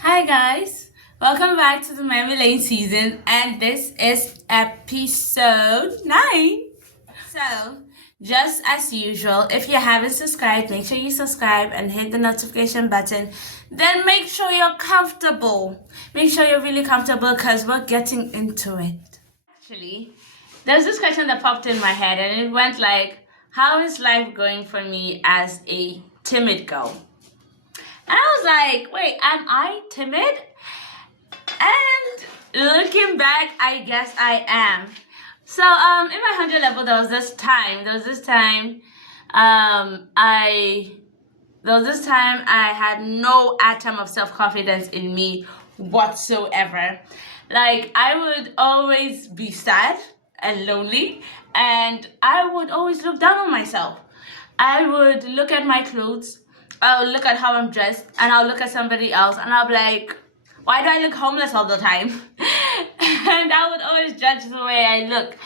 Hi guys, welcome back to the Memory Lane season, and this is episode 9. So, just as usual, if you haven't subscribed, make sure you subscribe and hit the notification button. Then make sure you're comfortable. Make sure you're really comfortable because we're getting into it. Actually, there's this question that popped in my head, and it went like, how is life going for me as a timid girl? And I was like, wait, am I timid? And looking back, I guess I am. So in my 100 level, there was this time, I had no atom of self-confidence in me whatsoever. Like, I would always be sad and lonely, and I would always look down on myself. I would look at my clothes, I'll look at how I'm dressed, and I'll look at somebody else, and I'll be like, why do I look homeless all the time? And I would always judge the way I look.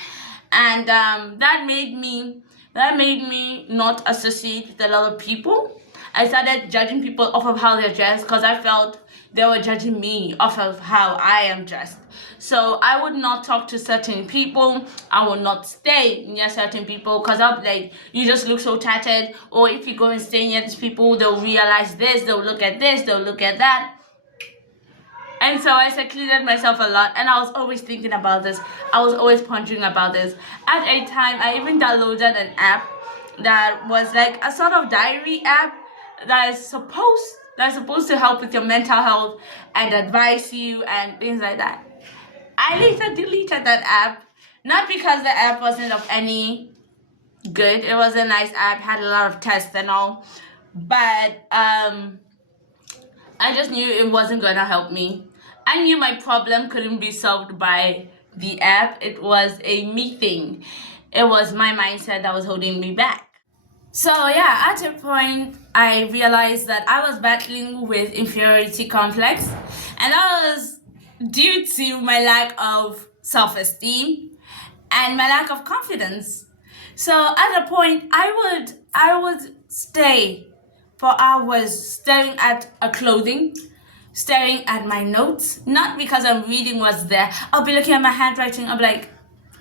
And that made me not associate with a lot of people. I started judging people off of how they're dressed because I felt they were judging me off of how I am dressed. So I would not talk to certain people. I would not stay near certain people because I'll be like, you just look so tattered. Or if you go and stay near these people, they'll realize this, they'll look at this, they'll look at that. And so I secluded myself a lot, and I was always thinking about this. I was always pondering about this. At a time, I even downloaded an app that was like a sort of diary app that's supposed to help with your mental health and advise you and things like that. I later deleted that app, not because the app wasn't of any good. It was a nice app, had a lot of tests and all, but I just knew it wasn't gonna help me. I knew my problem couldn't be solved by the app. It was a me thing. It was my mindset that was holding me back. So yeah, at a point, I realized that I was battling with inferiority complex, and that was due to my lack of self-esteem and my lack of confidence. So at a point, I would stay for hours staring at a clothing, staring at my notes, not because I'm reading what's there. I'll be looking at my handwriting. I'll be like,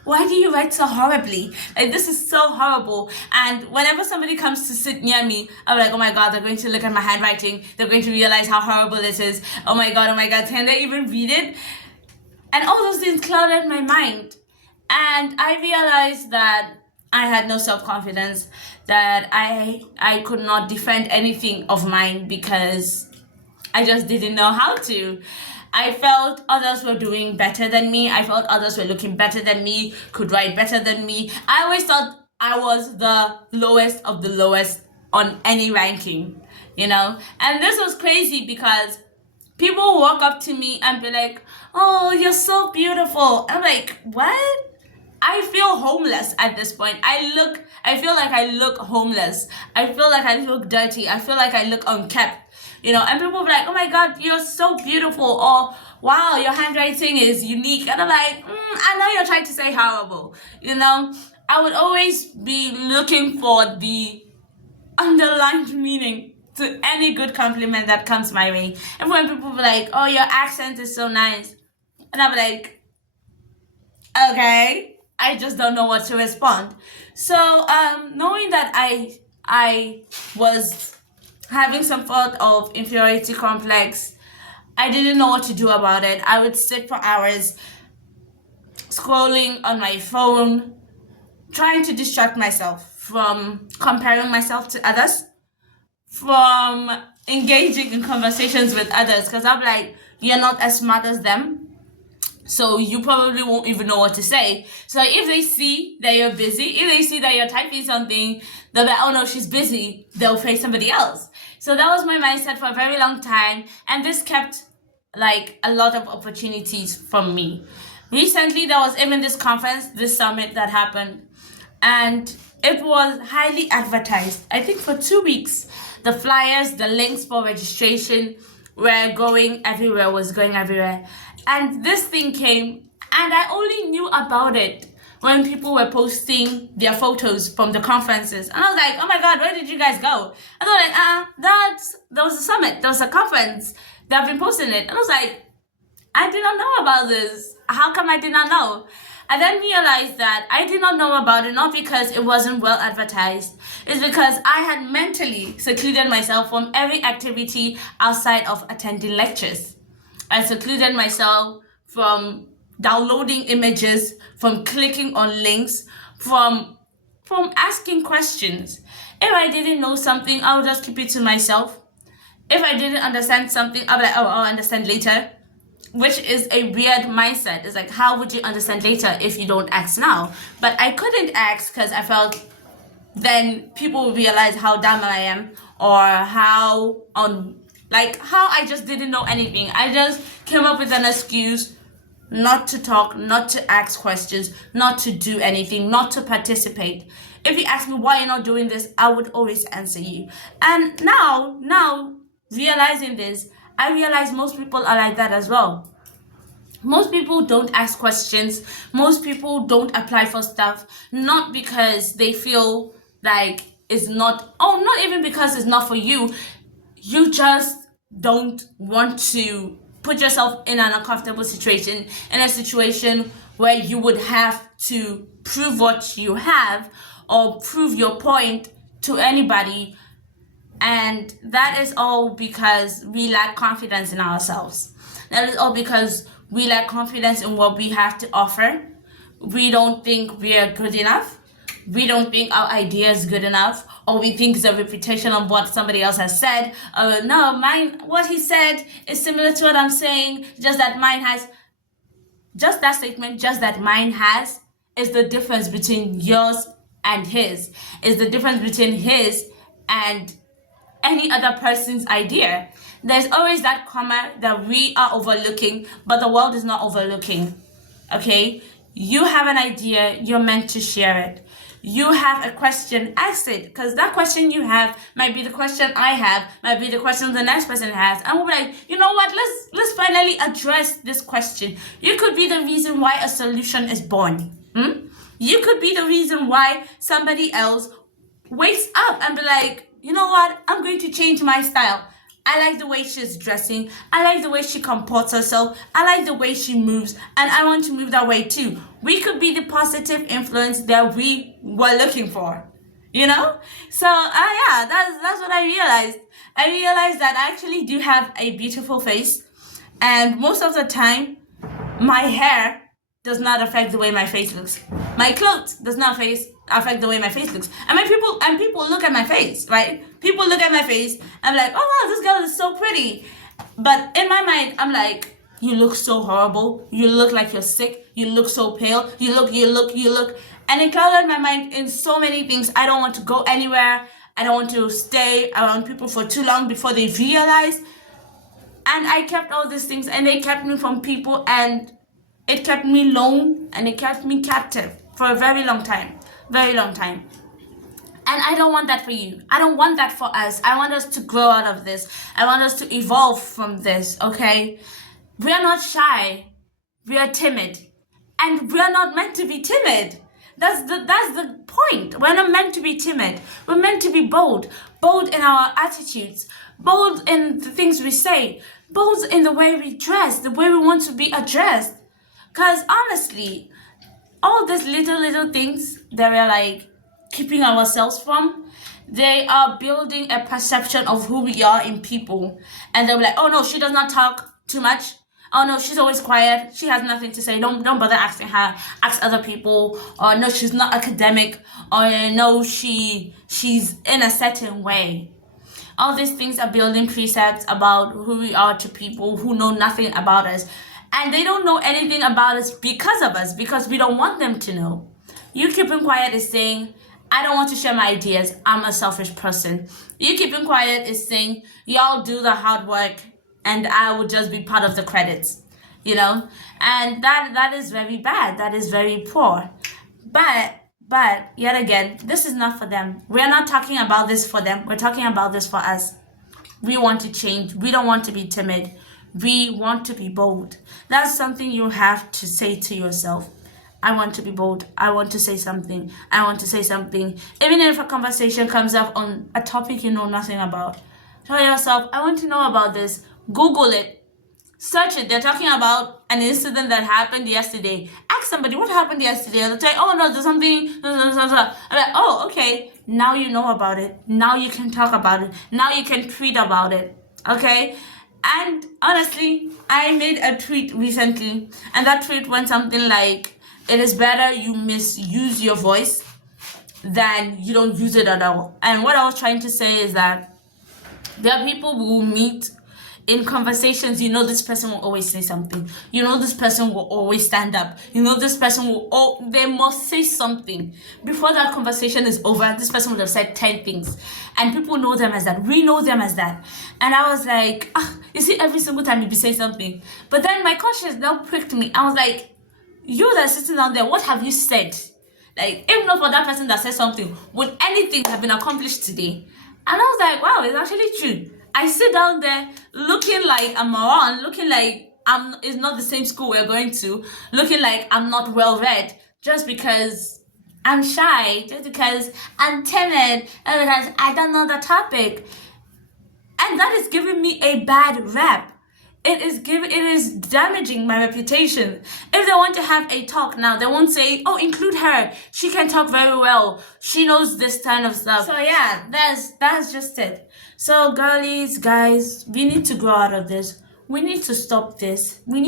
why do you write so horribly? Like, this is so horrible. And whenever somebody comes to sit near me, I'm like, oh my God, they're going to look at my handwriting. They're going to realize how horrible this is. Oh my God, can they even read it? And all those things clouded my mind. And I realized that I had no self-confidence, that I could not defend anything of mine because I just didn't know how to. I felt others were doing better than me. I felt others were looking better than me, could write better than me. I always thought I was the lowest of the lowest on any ranking, you know? And this was crazy because people walk up to me and be like, oh, you're so beautiful. I'm like, what? I feel homeless at this point. I feel like I look homeless. I feel like I look dirty. I feel like I look unkept. You know, and people will be like, oh my God, you're so beautiful. Or, wow, your handwriting is unique. And I'm like, I know you're trying to say horrible. You know, I would always be looking for the underlined meaning to any good compliment that comes my way. And when people be like, oh, your accent is so nice. And I'm like, okay, I just don't know what to respond. So, knowing that I was having some sort of inferiority complex, I didn't know what to do about it. I would sit for hours scrolling on my phone, trying to distract myself from comparing myself to others, from engaging in conversations with others, because I'm like, you're not as smart as them, so you probably won't even know what to say. So if they see that you're busy, if they see that you're typing something, they'll be like, oh no, she's busy. They'll pay somebody else. So that was my mindset for a very long time. And this kept like a lot of opportunities from me. Recently, there was even this conference, this summit that happened. And it was highly advertised. I think for 2 weeks, the flyers, the links for registration were going everywhere. And this thing came, and I only knew about it when people were posting their photos from the conferences. And I was like, oh my God, where did you guys go? And they're like, there was a summit, there was a conference They've been posting it. And I was like, I did not know about this. How come I did not know? I then realized that I did not know about it, not because it wasn't well advertised. It's because I had mentally secluded myself from every activity outside of attending lectures. I secluded myself from downloading images, from clicking on links, from asking questions. If I didn't know something, I would just keep it to myself. If I didn't understand something, I'll be like, oh, I'll understand later. Which is a weird mindset. It's like, how would you understand later if you don't ask now? But I couldn't ask because I felt then people will realize how dumb I am, or how how I just didn't know anything. I just came up with an excuse not to talk, not to ask questions, not to do anything, not to participate. If you ask me why you're not doing this, I would always answer you. And now realizing this, I realize most people are like that as well. Most people don't ask questions. Most people don't apply for stuff, not because they feel like it's not, not even because it's not for you. You just don't want to put yourself in an uncomfortable situation, in a situation where you would have to prove what you have or prove your point to anybody. And that is all because we lack confidence in ourselves. That is all because we lack confidence in what we have to offer. We don't think we are good enough. We don't think our idea is good enough, or we think it's a repetition of what somebody else has said. No, what he said is similar to what I'm saying, just that mine has, just that statement, just that mine has, is the difference between yours and his, is the difference between his and any other person's idea. There's always that comma that we are overlooking, but the world is not overlooking. Okay? You have an idea, you're meant to share it. You have a question, ask it, because that question you have might be the question I have, might be the question the next person has, and we'll be like, you know what, let's finally address this question. You could be the reason why a solution is born. You could be the reason why somebody else wakes up and be like, you know what, I'm going to change my style. I like the way she's dressing. I like the way she comports herself. I like the way she moves, and I want to move that way too. We could be the positive influence that we were looking for, you know? So yeah, that's what I realized. I realized that I actually do have a beautiful face, and most of the time, my hair does not affect the way my face looks. My clothes does not affect the way my face looks. And people look at my face, right? People look at my face. I'm like, oh wow, this girl is so pretty. But in my mind, I'm like, you look so horrible. You look like you're sick. You look so pale. You look. And it clouded my mind in so many things. I don't want to go anywhere. I don't want to stay around people for too long before they realize. And I kept all these things, and they kept me from people, and it kept me alone, and it kept me captive for a very long time. Very long time. And I don't want that for you. I don't want that for us. I want us to grow out of this. I want us to evolve from this, okay? We are not shy. We are timid. And we are not meant to be timid. That's the point. We're not meant to be timid. We're meant to be bold. Bold in our attitudes. Bold in the things we say. Bold in the way we dress. The way we want to be addressed. Because honestly, all these little things that we're like keeping ourselves from, they are building a perception of who we are in people. And they'll be like, oh no, she does not talk too much. Oh no, she's always quiet. She has nothing to say. Don't bother asking her. Ask other people. Or no, she's not academic. Or no, she's in a certain way. All these things are building precepts about who we are to people who know nothing about us. And they don't know anything about us because of us, because we don't want them to know. You keeping quiet is saying, I don't want to share my ideas. I'm a selfish person. You keeping quiet is saying, y'all do the hard work and I will just be part of the credits, you know? And that is very bad. That is very poor. But yet again, this is not for them. We're not talking about this for them. We're talking about this for us. We want to change. We don't want to be timid. We want to be bold. That's something you have to say to yourself. I want to be bold. I want to say something. I want to say something. Even if a conversation comes up on a topic you know nothing about, tell yourself, I want to know about this. Google it. Search it. They're talking about an incident that happened yesterday. Ask somebody what happened yesterday. They'll say, oh no, there's something. I'm like, oh, okay. Now you know about it. Now you can talk about it. Now you can tweet about it. Okay? And honestly, I made a tweet recently, and that tweet went something like, it is better you misuse your voice than you don't use it at all. And what I was trying to say is that there are people who will meet in conversations. This person will always say something. This person will always stand up. This person will, they must say something. Before that conversation is over, this person would have said 10 things. And people know them as that. We know them as that. And I was like, you see, every single time you'd be saying something. But then my conscience now pricked me. I was like, you that are sitting down there, what have you said? Like, if not for that person that said something, would anything have been accomplished today? And I was like, wow, it's actually true. I sit down there looking like a moron, looking like it's not the same school we're going to, looking like I'm not well read, just because I'm shy, just because I'm timid, just because I don't know the topic. And that is giving me a bad rap. It is damaging my reputation. If they want to have a talk now, they won't say, oh, include her. She can talk very well. She knows this kind of stuff. So yeah, that's just it. So girlies, guys, we need to grow out of this. We need to stop this. We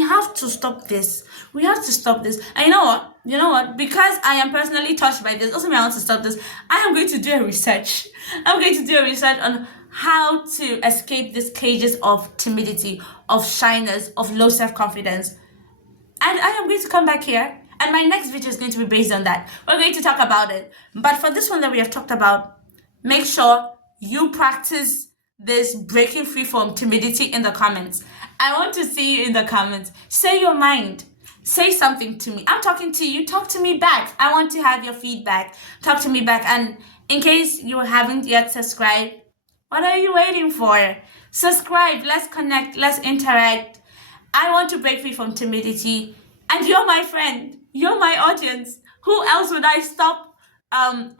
have to stop this. We have to stop this. And you know what? Because I am personally touched by this, also I want to stop this, I am going to do a research. I'm going to do a research on how to escape these cages of timidity, of shyness, of low self-confidence. And I am going to come back here, and my next video is going to be based on that. We're going to talk about it. But for this one that we have talked about, make sure you practice this breaking free from timidity in the comments. I want to see you in the comments. Say your mind. Say something to me. I'm talking to you. Talk to me back. I want to have your feedback. Talk to me back. And in case you haven't yet subscribed, what are you waiting for? Subscribe. Let's connect. Let's interact. I want to break free from timidity. And you're my friend. You're my audience. Who else would I stop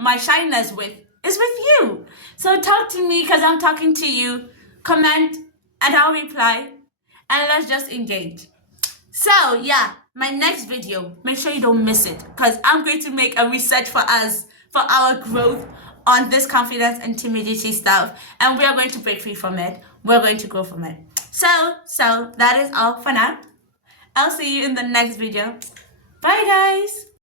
my shyness with? It's with you. So talk to me because I'm talking to you. Comment and I'll reply. And let's just engage. So yeah, my next video, make sure you don't miss it, because I'm going to make a research for us, for our growth on this confidence and timidity stuff, and we are going to break free from it. We're going to grow from it. So that is all for now. I'll see you in the next video. Bye guys.